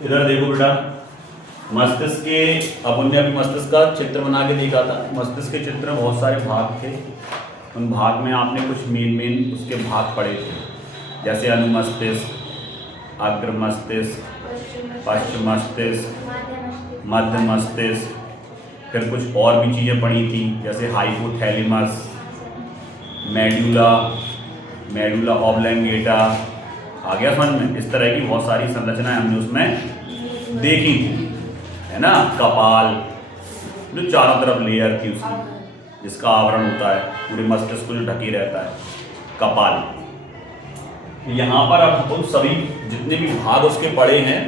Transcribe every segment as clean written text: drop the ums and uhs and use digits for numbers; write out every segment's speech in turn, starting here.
इधर देखो बेटा, मस्तिष्क के अपन ने अभी मस्तिष्क का चित्र बना के देखा था। मस्तिष्क के चित्र में बहुत सारे भाग थे, उन भाग में आपने कुछ मेन उसके भाग पढ़े थे, जैसे अनुमस्तिष्क, अग्र मस्तिष्क, पश्चिम मस्तिष्क, मध्य मस्तिष्क, फिर कुछ और भी चीज़ें पढ़ी थी जैसे हाइपोथैलेमस, मेडुला ऑब्लंगेटा। आ गया समझ में? इस तरह की बहुत सारी संरचनाएं हमने उसमें देखी थी, है ना। कपाल जो चारों तरफ लेयर थी उसकी, जिसका आवरण होता है पूरे मस्तिष्क को जो ढके रहता है, कपाल। यहाँ पर अब हम सभी जितने भी भाग उसके पड़े हैं,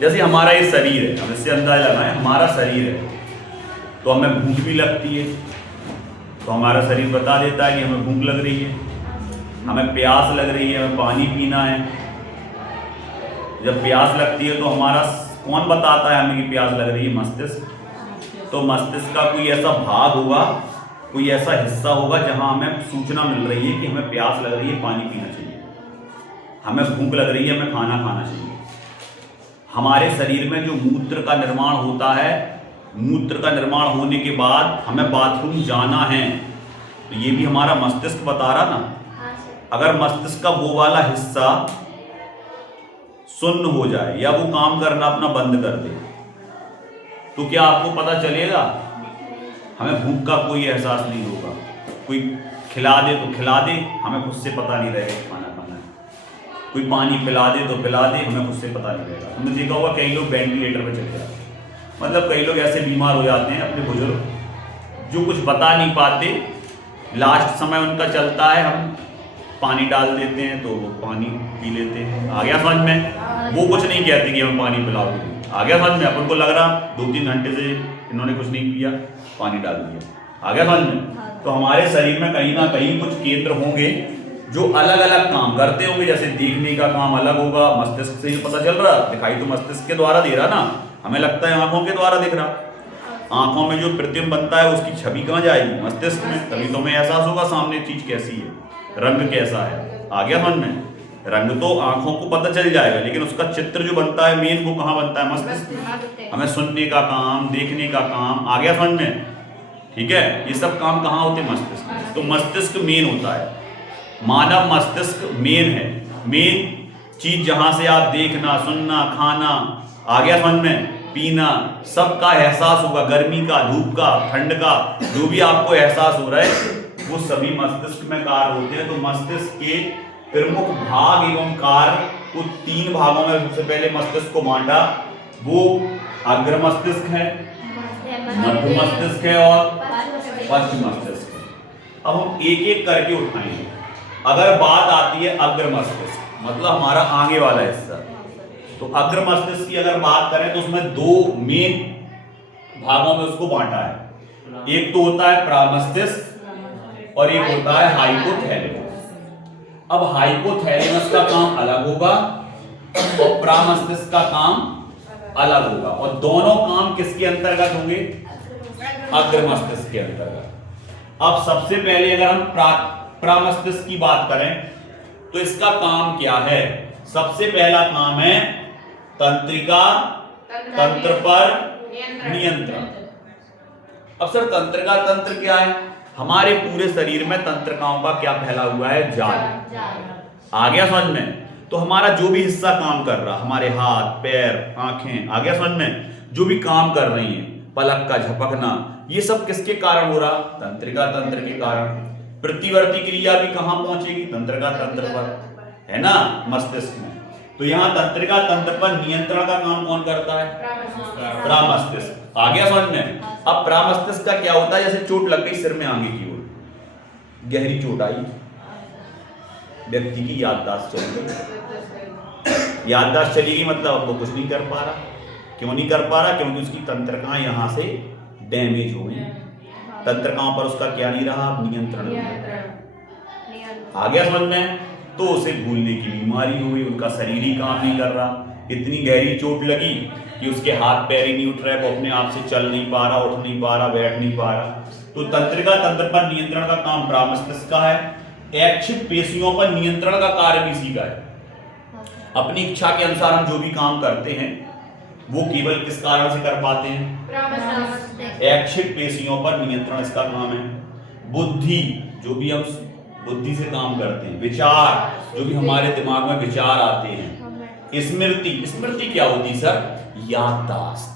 जैसे हमारा ये शरीर है, हम इससे अंदाजा लगाएं हमारा शरीर है, तो हमें भूख भी लगती है, तो हमारा शरीर बता देता है कि हमें भूख लग रही है, हमें प्यास लग रही है, हमें पानी पीना है। जब प्यास लगती है तो हमारा कौन बताता है हमें कि प्यास लग रही है? मस्तिष्क। तो मस्तिष्क का कोई ऐसा भाग होगा, कोई ऐसा हिस्सा होगा जहां हमें सूचना मिल रही है कि हमें प्यास लग रही है, पानी पीना चाहिए, हमें भूख लग रही है, हमें खाना खाना चाहिए। हमारे शरीर में जो मूत्र का निर्माण होता है, मूत्र का निर्माण होने के बाद हमें बाथरूम जाना है, तो ये भी हमारा मस्तिष्क बता रहा ना। अगर मस्तिष्क का वो वाला हिस्सा सुन्न हो जाए या वो काम करना अपना बंद कर दे, तो क्या आपको पता चलेगा? हमें भूख का कोई एहसास नहीं होगा। कोई खिला दे तो खिला दे, हमें खुद से पता नहीं रहेगा खाना खाना है। कोई पानी पिला दे तो पिला दे, हमें खुद से पता नहीं रहेगा। हमने देखा होगा कई लोग वेंटिलेटर पर चले जाते हैं, मतलब कई लोग ऐसे बीमार हो जाते हैं, अपने बुजुर्ग जो कुछ बता नहीं पाते, लास्ट समय उनका चलता है, हम पानी डाल देते हैं तो वो पानी पी लेते हैं। आ गया समझ में? वो कुछ नहीं कहते कि हमें पानी पिलाओ। आ गया समझ में? अपन को लग रहा 2-3 घंटे से इन्होंने कुछ नहीं पिया, पानी डाल दिया। आ गया समझ में? तो हमारे शरीर में कहीं ना कहीं कुछ केंद्र होंगे जो अलग अलग काम करते होंगे। जैसे देखने का काम अलग होगा, मस्तिष्क से ही पता चल रहा, दिखाई तो मस्तिष्क के द्वारा दे रहा ना, हमें लगता है आंखों के द्वारा दिख रहा। आंखों में जो प्रतिबिंब बनता है उसकी छवि कहाँ जाएगी? मस्तिष्क में, तभी तो हमें एहसास होगा सामने चीज कैसी है, रंग कैसा है। आ गया समझ में? रंग तो आंखों को पता चल जाएगा, लेकिन उसका चित्र जो बनता है मेन, वो कहाँ बनता है? मस्तिष्क में। हमें सुनने का काम, देखने का काम, आ गया समझ में? ठीक है, ये सब काम कहाँ होते हैं? मस्तिष्क में। तो मस्तिष्क मेन होता है, मानव मस्तिष्क मेन है। मेन चीज जहां से आप देखना, सुनना, खाना, आ गया समझ में, पीना, सबका एहसास होगा, गर्मी का, धूप का, ठंड का, जो भी आपको एहसास हो रहा है वो सभी मस्तिष्क में कार्य होते हैं। तो मस्तिष्क के प्रमुख भाग एवं कार्य को 3 भागों में सबसे पहले मस्तिष्क को बांटा। वो अग्र मस्तिष्क है, मध्य मस्तिष्क है और पश्चिम मस्तिष्क है। अब हम एक एक करके उठाएंगे। अगर बात आती है अग्र मस्तिष्क, मतलब हमारा आगे वाला हिस्सा, तो अग्र मस्तिष्क की अगर बात करें तो उसमें 2 मेन भागों में उसको बांटा है। एक तो होता है प्रामस्तिष्क और एक होता है हाइपोथैलेमस। अब हाइपोथैलेमस का काम अलग होगा और प्रामस्तिष्क का काम अलग होगा, और दोनों काम किसके अंतर्गत होंगे? अग्र मस्तिष्क के अंतर्गत। अब सबसे पहले अगर हम प्रामस्तिष्क की बात करें तो इसका काम क्या है? सबसे पहला काम है तंत्रिका तंत्र पर नियंत्रण। अब सर तंत्रिका तंत्र क्या है? हमारे पूरे शरीर में तंत्रिकाओं का क्या फैला हुआ है? जाल। आ गया समझ में? तो हमारा जो भी हिस्सा काम कर रहा, हमारे हाथ, पैर, आंखें, आ गया समझ में, जो भी काम कर रही हैं, पलक का झपकना, ये सब किसके कारण हो रहा? तंत्रिका तंत्र के कारण। प्रतिवर्ती क्रिया भी कहां पहुंचेगी? तंत्रिका तंत्र पर, है ना, मस्तिष्क में। तो यहाँ तंत्रिका तंत्र पर नियंत्रण का काम कौन करता है? प्रामस्तिष्क। आ गया समझ में? अब प्रामस्तिष्क का क्या होता है? जैसे चोट लग गई सिर में आगे की ओर, गहरी चोट आई, व्यक्ति की याददाश्त चली गई। याददाश्त चली गई मतलब अब वो कुछ नहीं कर पा रहा। क्यों नहीं कर पा रहा? क्योंकि उसकी तंत्रिकाएं यहां से डैमेज हो गई। तंत्रिकाओं पर उसका क्या नहीं रहा? नियंत्रण। आ गया समझ में? तो उसे भूलने की बीमारी हो गई, उनका शरीर ही काम नहीं कर रहा। इतनी गहरी चोट लगी कि उसके हाथ पैर ही नहीं उठ रहे, वो अपने आप से चल नहीं पा रहा, उठ नहीं पा रहा, बैठ नहीं पा रहा। तो तंत्रिका तंत्र पर नियंत्रण का काम प्रामस्तिष्क का है। ऐच्छिक पेशियों पर नियंत्रण का कार्य भी इसी का है। अपनी इच्छा के अनुसार हम जो भी काम करते हैं वो केवल किस कारण से कर पाते हैं? ऐच्छिक पेशियों पर नियंत्रण इसका काम है। बुद्धि, जो भी हम बुद्धि से काम करते हैं। विचार, जो भी हमारे दिमाग में विचार आते हैं। स्मृति, स्मृति क्या होती है सर? याददाश्त।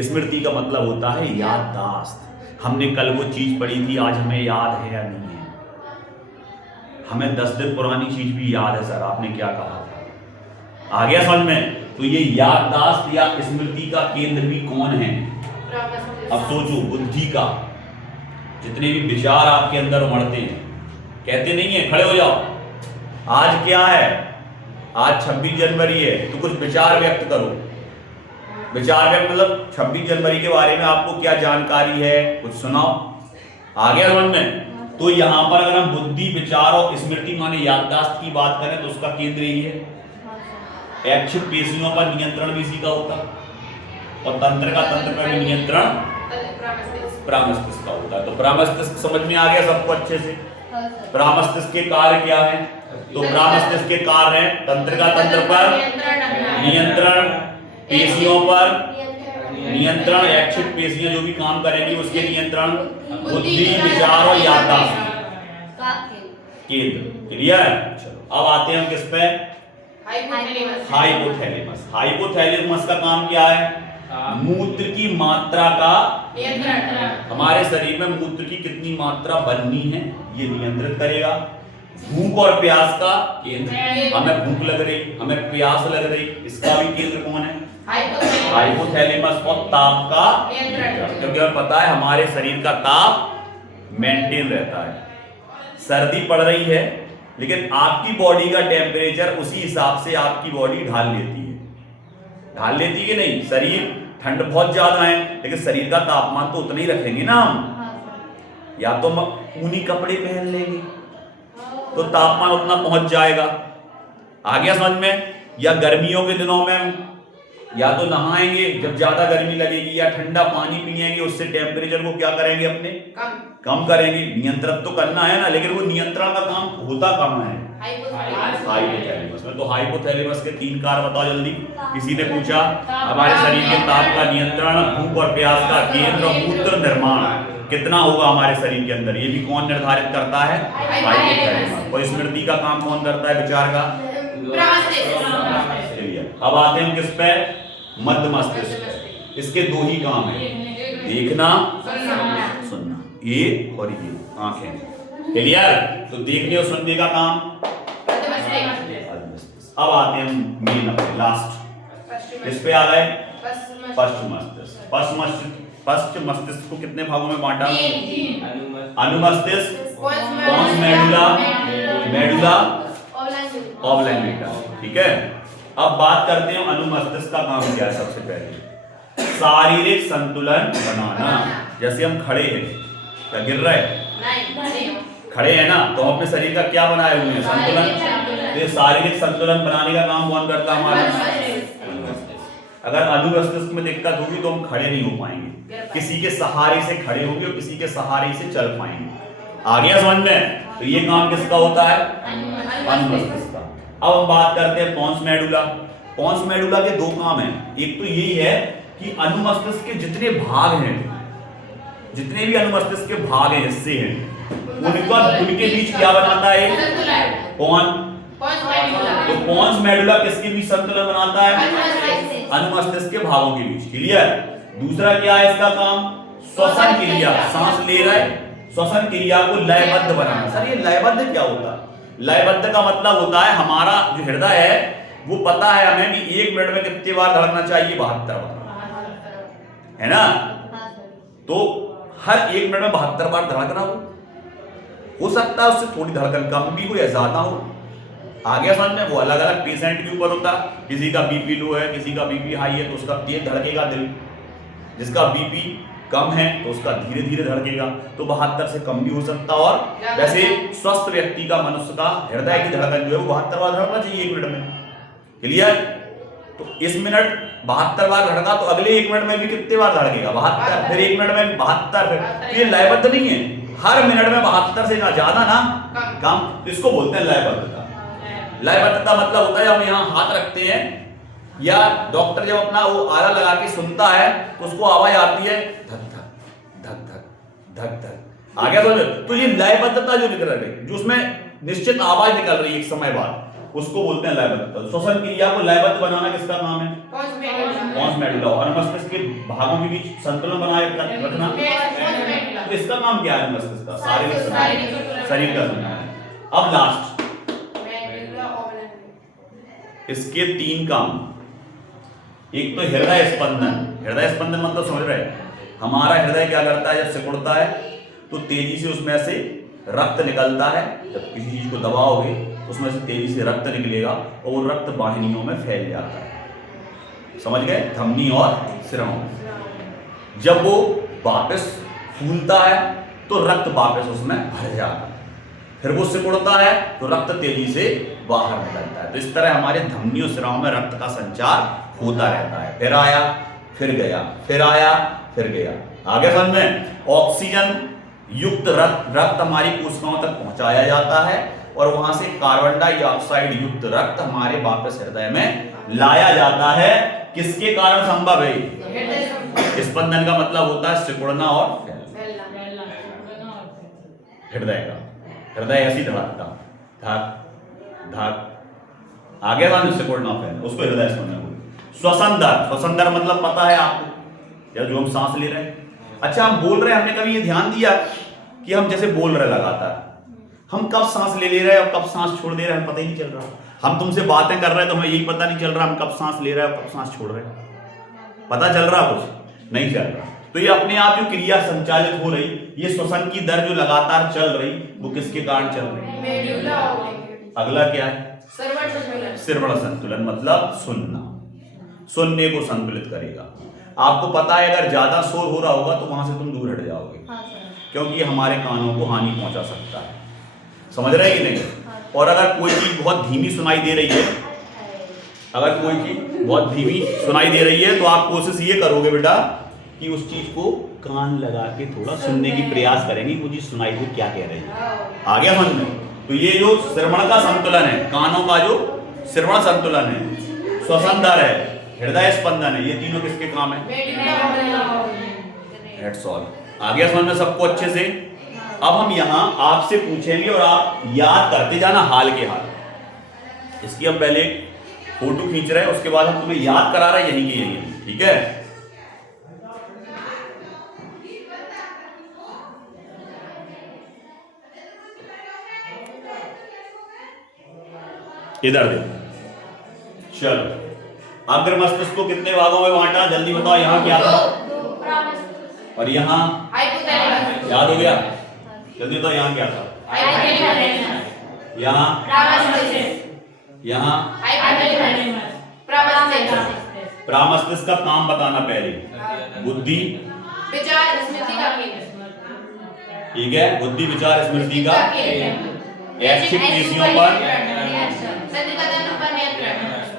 स्मृति का मतलब होता है याददाश्त। हमने कल वो चीज पढ़ी थी, आज हमें याद है या नहीं है? हमें 10 दिन पुरानी चीज भी याद है सर, आपने क्या कहा था? आ गया समझ में? तो ये याददाश्त या स्मृति का केंद्र भी कौन है? अब सोचो, बुद्धि का जितने भी विचार आपके अंदर उमड़ते हैं, कहते नहीं है खड़े हो जाओ, आज क्या है, आज 26 जनवरी है, तो कुछ विचार व्यक्त करो। विचार व्यक्त मतलब 26 जनवरी के बारे में आपको क्या जानकारी है, कुछ सुनाओ। आ गया समझ में? तो यहां पर अगर हम बुद्धि, विचार और स्मृति माने याददाश्त की बात करें तो उसका केंद्र यही है। ऐच्छिक पेशियों पर नियंत्रण भी इसी का होता है, और तंत्र का तंत्र पर भी नियंत्रण परामस्तिष्क का होता है। तो परामस्तिष्क समझ में आ गया सबको अच्छे से? परामस्तिष्क के कार्य क्या है? तो परामस्तिष्क के कार्य है तंत्र का तंत्र पर नियंत्रण, पेशियों पर नियंत्रण, ऐच्छिक पेशियां जो भी काम करेंगी उसके नियंत्रण, बुद्धि, विचार और याददाश्त केंद्र। क्लियर? चलो अब आते हैं हम किस पे? हाइपोथैलेमस। हाइपोथैलेमस का काम क्या है? मूत्र की मात्रा का नियंत्रण। हमारे शरीर में मूत्र की कितनी मात्रा बननी है ये नियंत्रित करेगा। भूख और प्यास का केंद्र, हमें भूख लग रही, हमें प्यास लग रही, इसका भी केंद्र कौन है? हाइपोथैलेमस। और ताप का नियंत्रण, क्योंकि हमें पता है हमारे शरीर का ताप मेंटेन रहता है। सर्दी पड़ रही है लेकिन आपकी बॉडी का टेम्परेचर उसी हिसाब से आपकी बॉडी ढाल लेती है, ढाल लेती है कि नहीं? शरीर ठंड बहुत ज्यादा है लेकिन शरीर का तापमान तो उतना ही रखेंगे ना हम, या तो ऊनी कपड़े पहन लेंगे तो तापमान उतना पहुंच जाएगा। आ गया समझ में? या गर्मियों के दिनों में या तो नहाएंगे जब ज्यादा गर्मी लगेगी, या ठंडा पानी पिएंगे, उससे टेम्परेचर को क्या करेंगे अपने कम करेंगे। नियंत्रण तो करना है ना, लेकिन वो नियंत्रण का काम होता कम है हाइपोथैलेमस में। तो हाइपोथैलेमस के 3 कार्य बताओ जल्दी। किसी ने पूछा हमारे शरीर के ताप का नियंत्रण, भूख और प्यास का केंद्र, मूत्र निर्माण कितना होगा हमारे शरीर के अंदर, ये भी कौन निर्धारित करता है? हाइपोथैलेमस। और स्मृति का काम कौन करता है? विचार का? अब आते हैं किस पे? मध्य मस्तिष्क। इसके 2 ही काम है, देखना, सुनना, ये और ये आंखें। क्लियर? तो देखने और सुनने का काम। अब आते हैं मेन अपने लास्ट, इस पे आ गए पश्चिम मस्तिष्क। पश्चिम मस्तिष्क को कितने भागों में बांटा? अनुमस्तिष्क, पॉन्स मेडुला, मेडुला ऑब्लैंगेटा। ठीक है, अब बात करते हैं अनुमस्तिष्क का काम क्या है। सबसे पहले शारीरिक संतुलन बनाना। जैसे हम खड़े हैं, क्या गिर रहे हैं? नहीं, खड़े हैं ना, तो हम अपने शरीर का क्या बनाए हुए हैं? संतुलन। तो शारीरिक संतुलन बनाने का काम कौन करता है? हमारा। अगर अनुमस्तिष्क में दिक्कत होगी तो हम खड़े नहीं हो पाएंगे, किसी के सहारे से खड़े होंगे और किसी के सहारे से चल पाएंगे। आ गया समझ में? तो ये काम किसका होता है? अनुमस्तिष्क का। अब हम बात करते हैं पॉन्स मेडुला। पॉन्स मेडुला के 2 काम हैं। एक तो यही है कि अनुमस्तिष्क के जितने भाग हैं, जितने भी अनुमस्तिष्क के भाग हैं, हिस्से हैं, उनके बीच क्या बनाता है? कौन? तो पॉन्स मेडुला किसके बीच संतुलन बनाता है? अनुमस्तिष्क के भागों के बीच। क्लियर? दूसरा क्या है इसका काम? श्वसन क्रिया। सांस ले रहा है, श्वसन क्रिया को लयबद्ध बनाना। सर ये लयबद्ध क्या होता है? लयबद्ध का मतलब होता है हमारा जो हृदय है वो पता है हमें कि 1 मिनट में कितनी बार धड़कना चाहिए? 72 बार, है ना? तो हर 1 मिनट में 72 बार धड़कना हो सकता है उससे थोड़ी धड़कन कम भी हो या ज्यादा हो। आगे समझ में? वो अलग अलग पेशेंट के ऊपर होता है। किसी का बीपी लो है, किसी का बीपी हाई है तो उसका तेज धड़केगा दिल, जिसका बीपी कम है तो उसका धीरे धीरे धड़केगा। तो 72 से कम भी हो सकता। और वैसे स्वस्थ व्यक्ति का, मनुष्य का हृदय की धड़कन जो है वो 72 बार धड़कना चाहिए 1 मिनट में। क्लियर? तो इस मिनट 72 बार धड़का तो अगले 1 मिनट में भी कितने बार धड़केगा? 72। फिर 1 मिनट में 72। फिर ये लयबद्ध नहीं है, हर मिनट में 72 से ना ज्यादा ना कम। इसको बोलते हैं लयबद्धता। लयबद्धता मतलब होता है हम यहाँ हाथ रखते हैं या डॉक्टर जब अपना वो आला लगा के सुनता है तो उसको आवाज आती है धक धक धक धक धक धक। आगे समझो। तो ये लयबद्धता जो निकल रही है, जो उसमें निश्चित आवाज निकल रही है एक समय बाद, उसको बोलते हैं लयबद्धता। श्वसन क्रिया को लयबद्ध बनाना किसका काम है? Pons medulla. और मस्तिष्क के भागों के बीच संतुलन बनाए रखना, तो इसका नाम क्या है? मस्तिष्क का शारीरिक शरीर का संतुलन है। अब लास्ट इसके 3 काम। एक तो हृदय स्पंदन। हृदय स्पंदन मतलब समझ रहे हैं, हमारा हृदय क्या करता है? जब सिकुड़ता है तो तेजी से उसमें से रक्त निकलता है। जब किसी चीज को दबाओगे तो उसमें से तेजी से रक्त निकलेगा और वो रक्त वाहिनियों में फैल जाता है। समझ गए? धमनी और सिराओं। जब वो वापस फूलता है तो रक्त वापस उसमें भर जाता है। फिर वो सिकुड़ता है तो रक्त तेजी से बाहर निकलता है। तो इस तरह हमारे धमनी और सिराओं में रक्त का संचार होता रहता है। फिर आया, फिर गया, फिर आया, फिर गया। आगे समझ में? ऑक्सीजन युक्त रक्त हमारी कोशिकाओं तक पहुंचाया जाता है और वहां से कार्बन डाइऑक्साइड युक्त रक्त हमारे वापस हृदय में लाया जाता है। किसके कारण संभव है? स्पंदन का मतलब होता है सिकुड़ना और हृदय का। हृदय ऐसी धड़कता, धक धक, आगे वाले सिकुड़ना फैल, उसको हृदय स्पंदन बोलते। श्वसन दर। श्वसन दर मतलब पता है आपको? या जो हम सांस ले रहे हैं। अच्छा, हम बोल रहे हैं, हमने कभी ये ध्यान दिया कि हम जैसे बोल रहे लगातार, हम कब सांस ले रहे हैं और कब सांस छोड़ दे रहे हैं, पता ही नहीं चल रहा। हम तुमसे बातें कर रहे हैं तो हमें यही पता नहीं चल रहा हम कब सांस ले रहे हैं और कब सांस छोड़ रहे हैं। पता चल रहा? कुछ नहीं चल रहा। तो ये अपने आप जो क्रिया संचालित हो रही, ये श्वसन की दर जो लगातार चल रही, वो किसके कारण चल रही? अगला क्या है? श्रवण संतुलन मतलब सुनना। सुनने को संतुलित करेगा। आपको पता है अगर ज्यादा शोर हो रहा होगा तो वहां से तुम दूर हट जाओगे, क्योंकि हमारे कानों को हानि पहुंचा सकता है। समझ रहे हैं कि नहीं? और अगर कोई चीज बहुत धीमी सुनाई दे रही है, अगर कोई चीज बहुत धीमी सुनाई दे रही है तो आप कोशिश ये करोगे बेटा कि उस चीज को कान लगा के थोड़ा सुनने की प्रयास करेंगे, वो चीज सुनाई दे क्या कह रही है। आ गया समझ में? तो ये जो श्रवण का संतुलन है, कानों का जो श्रवण संतुलन है, श्वसन दर है, हृदय स्पंदन है, ये तीनों किसके काम है? That's all। आ गया समझ में सबको अच्छे से? अब हम यहाँ आपसे पूछेंगे और आप याद करते जाना हाल के हाल। इसकी हम पहले फोटो खींच रहे हैं, उसके बाद हम तुम्हें याद करा रहे हैं यहीं की यहीं। ठीक है? इधर देखो। चलो, अग्र मस्तिष्क को कितने भागों में बांटा? जल्दी बताओ। यहाँ क्या था? और यहाँ याद हो गया? जल्दी बताओ यहाँ क्या था? यहाँ प्रामस्तिष्क का काम बताना पहले। बुद्धि, विचार, स्मृति का केंद्र। ठीक है? बुद्धि, विचार, स्मृति का ऐच्छिक पेशियों पर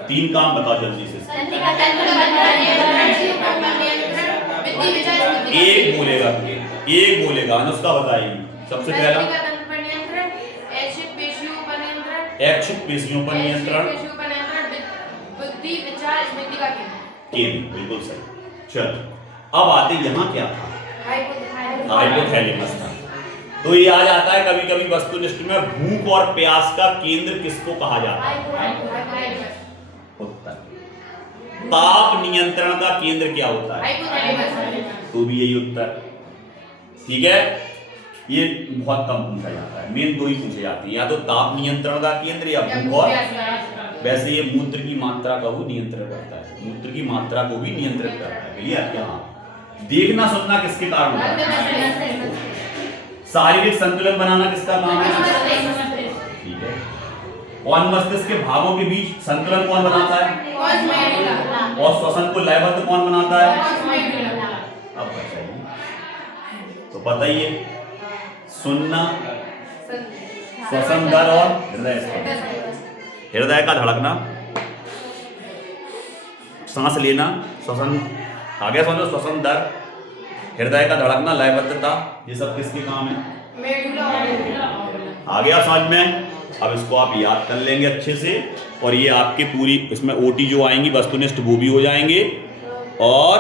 3 काम बताओ जल्दी से। एक बोलेगा, एक बोलेगा। अनुष्का बताएगी सबसे पहला। ऐच्छिक पेशियों पर नियंत्रण, बुद्धि, विचार, स्मृति का केंद्र। बिल्कुल सही। चलो, अब आते यहाँ क्या था? हाइपोथैलेमस था। तो ये आ जाता है कभी कभी वस्तुनिष्ठ में, भूख और प्यास का केंद्र किसको कहा जाता है? उत्तर। ताप नियंत्रण का केंद्र क्या होता है? तो भी यही उत्तर। ठीक है? ये बहुत कम पूछा जाता है, मेन 2 ही पूछे जाते हैं, या तो ताप नियंत्रण का केंद्र या भूख और। वैसे ये मूत्र की मात्रा का भी नियंत्रण करता है, मूत्र की मात्रा को भी नियंत्रित करता है। क्लियर? यहाँ देखना सुनना किसके कारण होता है? शारीरिक संतुलन बनाना किसका काम है? ठीक है। और मस्तिष्क के भागों के बीच संतुलन कौन बनाता है? और श्वसन को लयबद्ध कौन बनाता है? अब बताइए। तो बताइए, सुनना, श्वसन दर और हृदय स्पंदन। हृदय का धड़कना, सांस लेना, श्वसन, आगे समझो, श्वसन दर, हृदय का धड़कना, लयबद्धता, ये सब किसके काम है? आ गया समझ में? अब इसको आप याद कर लेंगे अच्छे से। और ये आपके पूरी इसमें ओटी जो आएंगी वस्तुनिष्ठ वो भी हो जाएंगे और